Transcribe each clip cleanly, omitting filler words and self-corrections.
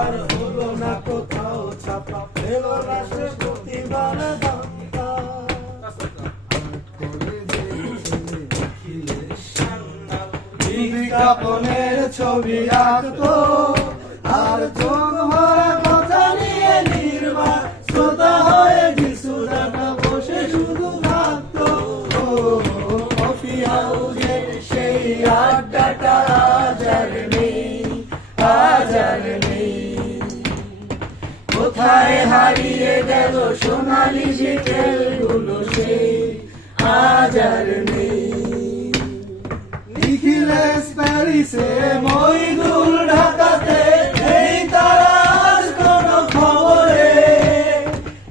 আর হলো না কোথাও ছাপা, পেলো না সে প্রতিবার দামটা। বিজ্ঞাপনের ছবি আঁকতো আর চোখ ভরা কথা নিয়ে নির্বাক শ্রোতা হয়ে কিছু দেখা বসে শুধু ভাবতো। কফি হাউসে সেই আড্ডাটা আজ আর নেই, আজ আর নেই। কোথায় হারিয়ে গেল সোনালি বিকেলগুলো সেই আজ আর নেই। নিখিলেশ প্যারিসে, মইদুল ঢাকাতে, এই তারা আজ কোনো খবরে।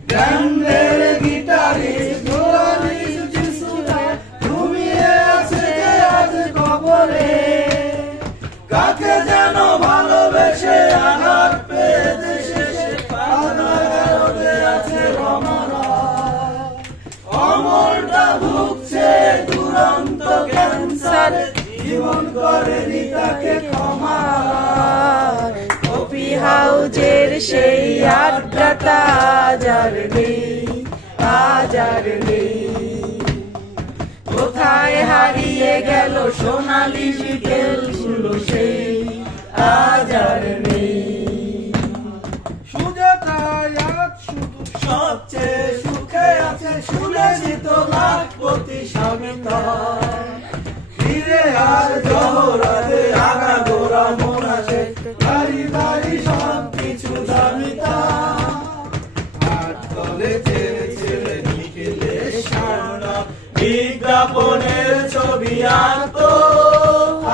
গ্র্যান্ডের গিটারিস্ট জোরালিস যিশুরা ঘুমিয়ে আছে যে আজ কবরে। কাকে যেন ভালোবেসে আঘাত পেয়েছে শেষে কারাগারে আছে রমারা। অমরটা ভুগছে দুরন্ত ক্যান্সারে, জীবন করেনি তাকে ক্ষমা। কফি হাউজের সেই আড্ডাটা আজ আর নেই, আজ আর নেই। কোথায় হারিয়ে গেল সোনালি বিকেলগুলো সেই আজ আর নেই। সুজাতায় আজ শুধু সবচেয়ে সুখে আছে, শুনেছি তো লাখপতি স্বামীটা। ফিরে আর জহরাতে আগা গোড়া মন আছে, বাড়ি বাড়ি সব কিছু দামিতা। আর তলে ছেড়ে ছেড়ে নিখিলেশ সারনা বিজ্ঞাপনের ছবি আঁকতো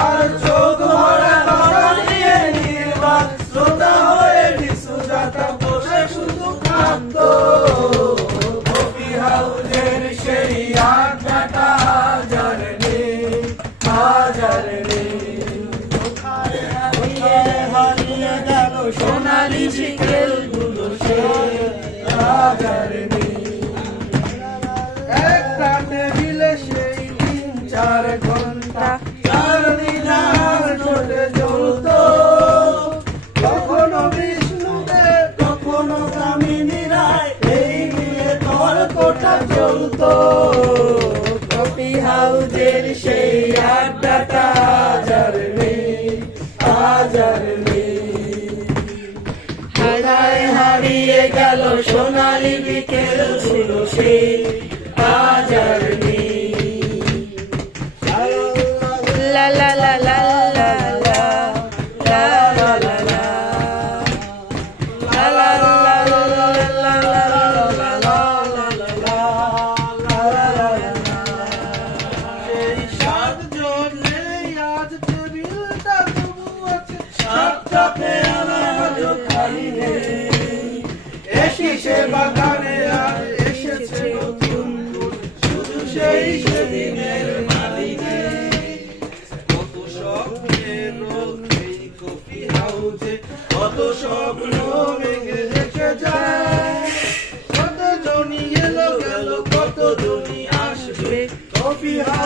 আর চোখ ভরা কথা নিয়ে নির্বাক শ্রোতা হয়ে সুজাতা বসে শুধু কাঁদতো। কফি হাউসের সেই আড্ডাটা আজ আর নেই, আজ আর নেই। কোথায় হারিয়ে গেল সোনালি বিকেলগুলো সেই আজ আর নেই। একটা টেবিলে সেই 3-4 ঘন্টা চারদিনার ঠোঁটে জ্বলতো। কখনো বিষ্ণুদেব, কখনো কামিনী রায়, এই নিয়ে তর্কটা চলতো। কফি হাউজের সেই আড্ডাটা আজ আর নেই, আজ আর নেই। কোথায় হারিয়ে গেল সোনালি বিকেলগুলো সেই আজ আর নেই। লা লা লা লা লা লা লা লা লা লা লা লা লা লা সেই 7 জন নেই আজ টেবিলটা তবু আছে, 7টাতে আনাজও খালি নেই। এসেছে বাগানে আর এসেছে নতুন ফুল, শুধু সেই সেদিনের মালিকে। কত স্বপ্নের রোল এই কফি হাউসে, কত স্বপ্ন ভেঙে রেখে যায়। কত জনই এলো গেল, কত জনই আসবে কফি হাউস